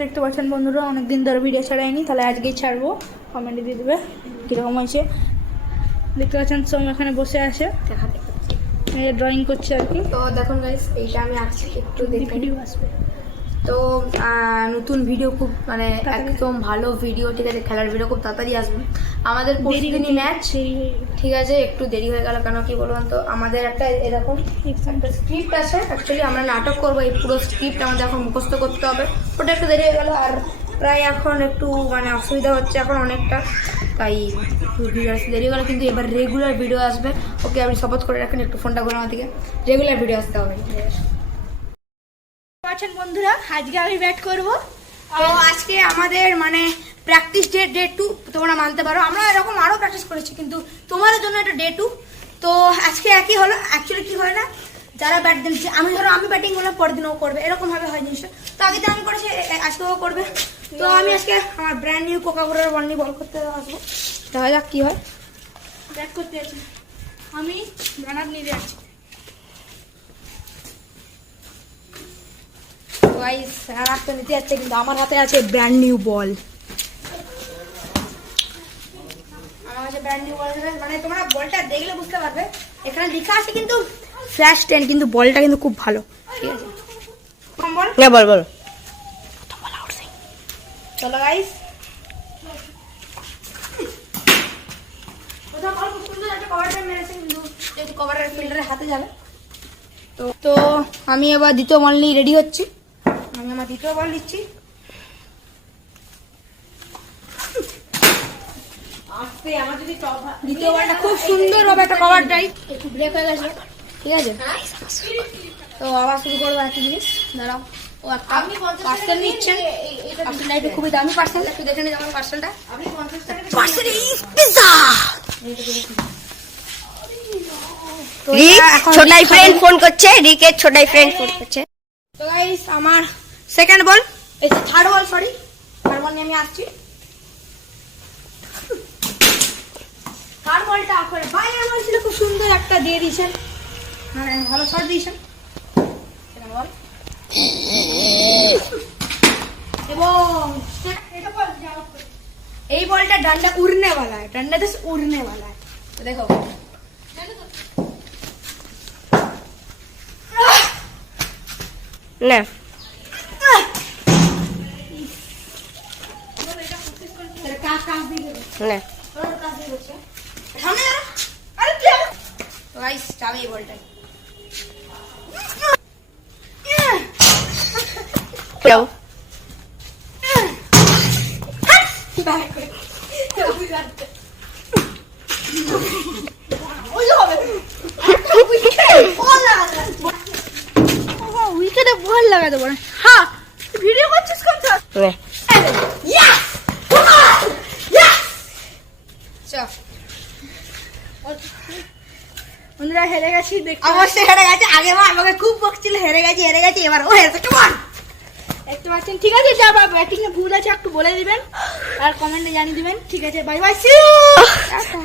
দেখতে পাচ্ছেন বন্ধুরা, অনেকদিন ধরে ভিডিও ছাড়াইনি, তাহলে আজকেই ছাড়বো। কমেন্টে দিয়ে দেবে কীরকম হয়েছে। দেখতে পাচ্ছেন সোম এখানে বসে আছে, ড্রয়িং করছে আর কি। তো দেখুন গাইস, এইটা আমি আঁকছি, একটু দেখুন। ভিডিও আসবে তো নতুন ভিডিও খুব মানে একদম ভালো ভিডিও, ঠিক আছে, খেলার ভিডিও খুব তাড়াতাড়ি আসবে। আমাদের প্রতিদিনই ম্যাচ, ঠিক আছে, একটু দেরি হয়ে গেল কেন কি বলবেন তো, আমাদের একটা এরকম একটা স্ক্রিপ্ট আছে, অ্যাকচুয়ালি আমরা নাটক করবো, এই পুরো স্ক্রিপ্ট আমাদের এখন মুখস্থ করতে হবে, ওটা একটু দেরি হয়ে গেল। আর প্রায় এখন একটু মানে অসুবিধা হচ্ছে এখন অনেকটা, তাই ভিডিও আসতে দেরি হয়ে গেলো, কিন্তু এবার রেগুলার ভিডিও আসবে। ওকে, আপনি শপথ করে রাখেন, একটু ফোনটা করে আমার দিকে, রেগুলার ভিডিও আসতে হবে। আছেন বন্ধুরা, আজকে আমি ব্যাট করব। তো আজকে আমাদের মানে প্র্যাকটিস ডে 2, তোমরা মানতে পারো, আমরা এরকম আরো প্র্যাকটিস করেছি, কিন্তু তোমাদের জন্য এটা ডে 2। তো আজকে একই হলো, অ্যাকচুয়ালি কি হয় না, যারা ব্যাট দিচ্ছে, আমি ব্যাটিং করলাম, পরের দিন ও করবে, এরকম ভাবে হয় জিনিসটা। তো আগে দিন আমি করেছি, আজকে ও করবে। তো আমি আজকে আমার ব্র্যান্ড নিউ কোকাকোলার বল নিয়ে বল করতে আসবো, দেখা যাক কি হয়। ব্যাট করতে আছি, আমি রানার নিয়ে যাচ্ছি। গাইস, রানার তো নিতে যাচ্ছে, কিন্তু আমার হাতে আছে ব্র্যান্ড নিউ বল। আমার কাছে ব্র্যান্ড নিউ বল আছে, মানে তোমরা বলটা দেখলে বুঝতে পারবে, এখানে লেখা আছে কিন্তু ফ্ল্যাশ 10, কিন্তু বলটা কিন্তু খুব ভালো, ঠিক আছে। বল না, বল বল। চলো গাইস, কোথাও বল খুব সুন্দর একটা কভার টাইম মেরেছে, কিন্তু এই কভারের ফিল্ডারের হাতে যাবে। তো আমি এবার দ্বিতীয় বল নিয়ে রেডি হচ্ছি, আমি আমার দ্বিতীয় বল নিচ্ছি। দ্বিতীয় বলটা খুব সুন্দর হবে, একটা কভার ড্রাইভ, একটু ব্রেক হয়ে গেছে, ঠিক আছে। তো আবার শুরু করবো একটা জিনিস, দাঁড়াও। ও একটা পার্সেল নিচ্ছেন, পার্সেলটা একটু খুবই দামি পার্সেল, একটু দেখে নিন আমার পার্সেলটা। Parcel is pizza. ছোটাই ফ্রেন্ড ফোন করছে, রিকের ছোটাই ফ্রেন্ড ফোন করছে। তো গাইস, আমার second ball, third ball, sorry, third ball নিয়ে আমি আসছি। থার্ড বলটা করে ভাই আমার ছিল, খুব সুন্দর একটা দিয়ে দিয়েছেন, মানে ভালো শট দিয়েছেন। সেকেন্ড বল, এবং এই বলটা ডান্ডা উড়নে वाला है, डंडा से उड़ने वाला है। तो देखो না না সামনে আরে কি গাইস, চাবি এই বলটা যাও উইকেটে বল লাগা দেবো না। হ্যাঁ, ভিডিও করছিস কোনটা? বন্ধুরা, হেরে গেছি, অবশ্যই হেরে গেছে। আগেবার আমাকে খুব বকছিল, হেরে গেছি, এবার ও হেরেছে। কেমন দেখতে পাচ্ছেন? ঠিক আছে, যা ব্যাটিং এ ভুল আছে একটু বলে দিবেন আর কমেন্টে জানিয়ে দিবেন, ঠিক আছে। Bye bye, see you.